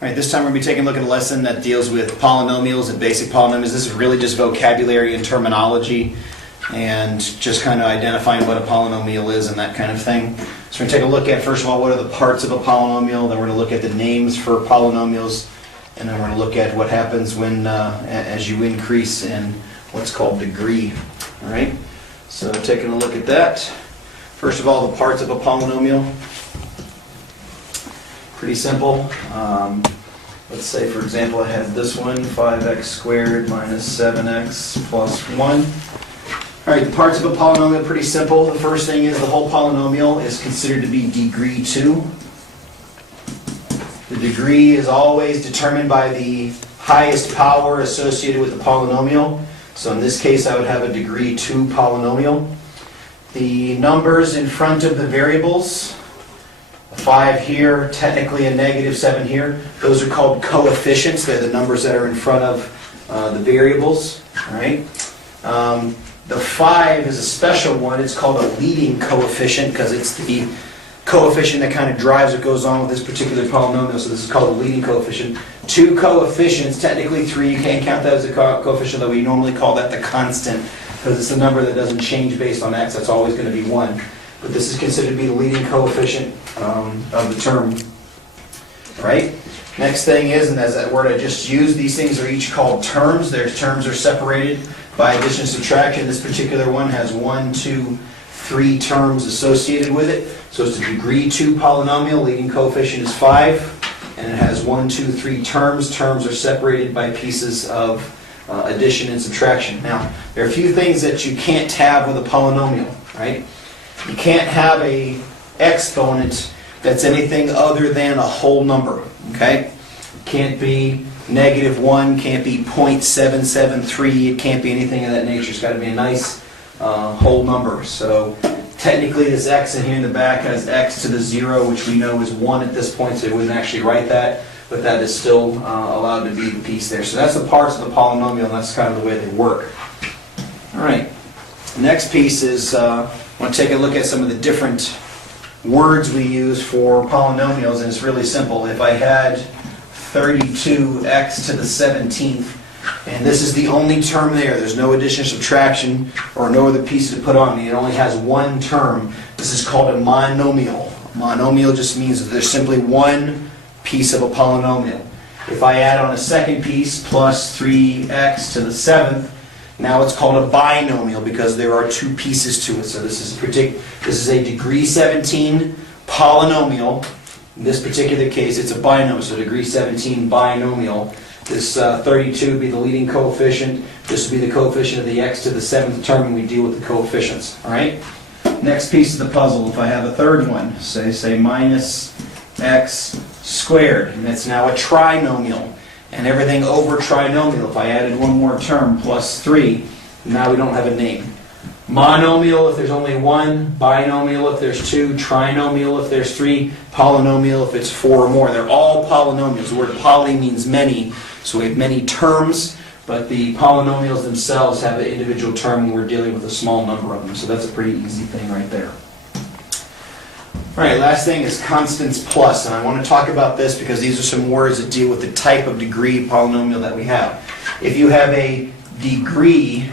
All right, this time we're going to be taking a look at a lesson that deals with polynomials and basic polynomials. This is really just vocabulary and terminology and just kind of identifying what a polynomial is and that kind of thing. So we're going to take a look at, first of all, what are the parts of a polynomial, then we're going to look at the names for polynomials, and then we're going to look at what happens when as you increase in what's called degree. All right, so taking a look at that. First of all, the parts of a polynomial. Pretty simple. Let's say, for example, I have this one, 5x squared minus 7x plus 1. All right, the parts of a polynomial are pretty simple. The first thing is the whole polynomial is considered to be degree 2. The degree is always determined by the highest power associated with the polynomial. So in this case, I would have a degree 2 polynomial. The numbers in front of the variables, 5 here, technically a negative 7 here. Those are called coefficients. They're the numbers that are in front of the variables. All right. The 5 is a special one. It's called a leading coefficient because it's the coefficient that kind of drives what goes on with this particular polynomial. So this is called a leading coefficient. 2 coefficients, technically 3. You can't count that as a coefficient, though we normally call that the constant because it's the number that doesn't change based on x. That's always going to be 1. But this is considered to be the leading coefficient of the term. Right? Next thing is, and as that word I just used, these things are each called terms. Their terms are separated by addition and subtraction. This particular one has 1, 2, 3 terms associated with it. So it's a degree 2 polynomial. Leading coefficient is 5. And it has 1, 2, 3 terms. Terms are separated by pieces of addition and subtraction. Now, there are a few things that you can't have with a polynomial. Right? You can't have a exponent that's anything other than a whole number, okay? Can't be -1, can't be 0.773, it can't be anything of that nature. It's got to be a nice whole number. So technically this x in here in the back has x to the 0, which we know is 1 at this point, so we wouldn't actually write that, but that is still allowed to be the piece there. So that's the parts of the polynomial, and that's kind of the way they work. All right, the next piece is I want to take a look at some of the different words we use for polynomials, and it's really simple. If I had 32x to the 17th, and this is the only term there's no addition, subtraction, or no other pieces to put on it. It only has one term. This is called a monomial. Monomial just means that there's simply one piece of a polynomial. If I add on a second piece, plus 3x to the 7th, now it's called a binomial because there are 2 pieces to it. So this is a degree 17 polynomial. In this particular case, it's a binomial, so degree 17 binomial. This 32 would be the leading coefficient. This would be the coefficient of the x to the 7th term, and we deal with the coefficients. All right. Next piece of the puzzle. If I have a third one, say minus x squared, and it's now a trinomial. And everything over trinomial, if I added one more term, plus 3, now we don't have a name. Monomial if there's only 1, binomial if there's 2, trinomial if there's 3, polynomial if it's 4 or more. They're all polynomials. The word poly means many, so we have many terms, but the polynomials themselves have an individual term when we're dealing with a small number of them. So that's a pretty easy thing right there. All right, last thing is constants plus, and I want to talk about this because these are some words that deal with the type of degree polynomial that we have. If you have a degree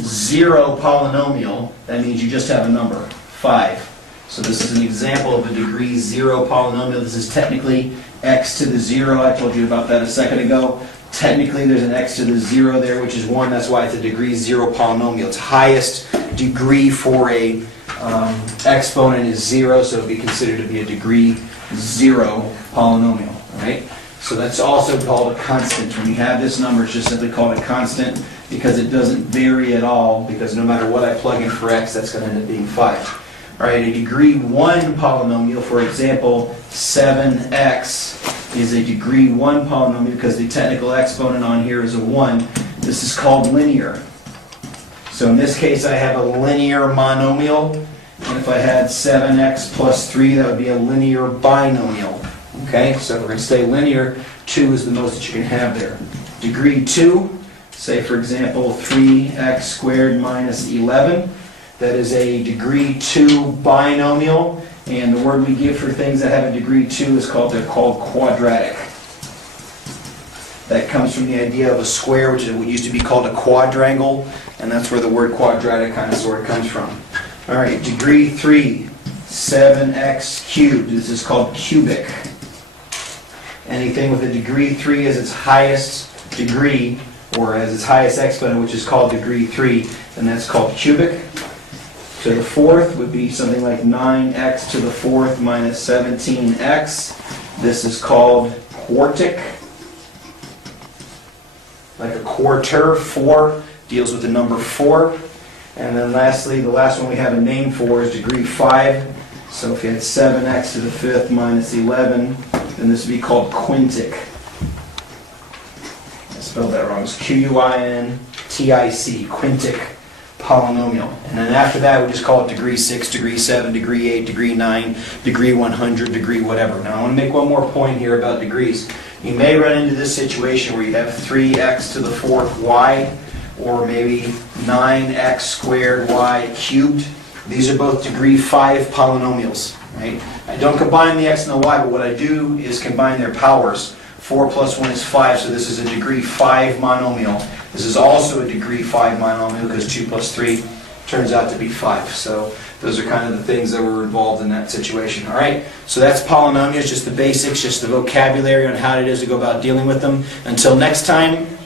0 polynomial, that means you just have a number, 5. So this is an example of a degree 0 polynomial. This is technically x to the 0. I told you about that a second ago. Technically there's an x to the 0 there, which is 1. That's why it's a degree 0 polynomial. Its highest degree for a exponent is 0, so it would be considered to be a degree 0 polynomial. Right? So that's also called a constant. When you have this number, it's just simply called a constant because it doesn't vary at all, because no matter what I plug in for x, that's going to end up being 5. All right, a degree 1 polynomial, for example, 7x is a degree 1 polynomial because the technical exponent on here is a 1. This is called linear. So in this case, I have a linear monomial, and if I had 7x plus 3, that would be a linear binomial. Okay, so if we're going to stay linear, 2 is the most that you can have there. Degree 2, say for example 3x squared minus 11, that is a degree 2 binomial, And the word we give for things that have a degree 2 is they're called quadratic. That comes from the idea of a square, which is what used to be called a quadrangle, and that's where the word quadratic kind of sort of comes from. All right, degree 3, 7x cubed. This is called cubic. Anything with a degree 3 as its highest degree, or as its highest exponent, which is called degree 3, then that's called cubic. So the fourth would be something like 9x to the fourth minus 17x. This is called quartic. Like a quarter, 4 deals with the number 4. And then lastly, the last one we have a name for is degree 5. So if you had 7x to the fifth minus 11, then this would be called quintic. I spelled that wrong. It's Quintic, quintic polynomial. And then after that, we just call it degree 6, degree 7, degree 8, degree 9, degree 100, degree whatever. Now I want to make one more point here about degrees. You may run into this situation where you have 3x to the fourth y, or maybe 9x squared y cubed. These are both degree 5 polynomials, right? I don't combine the x and the y, but what I do is combine their powers. 4 plus 1 is 5, so this is a degree 5 monomial. This is also a degree 5 monomial because 2 plus 3 turns out to be 5. So those are kind of the things that were involved in that situation. All right, so that's polynomials, just the basics, just the vocabulary on how it is to go about dealing with them. Until next time,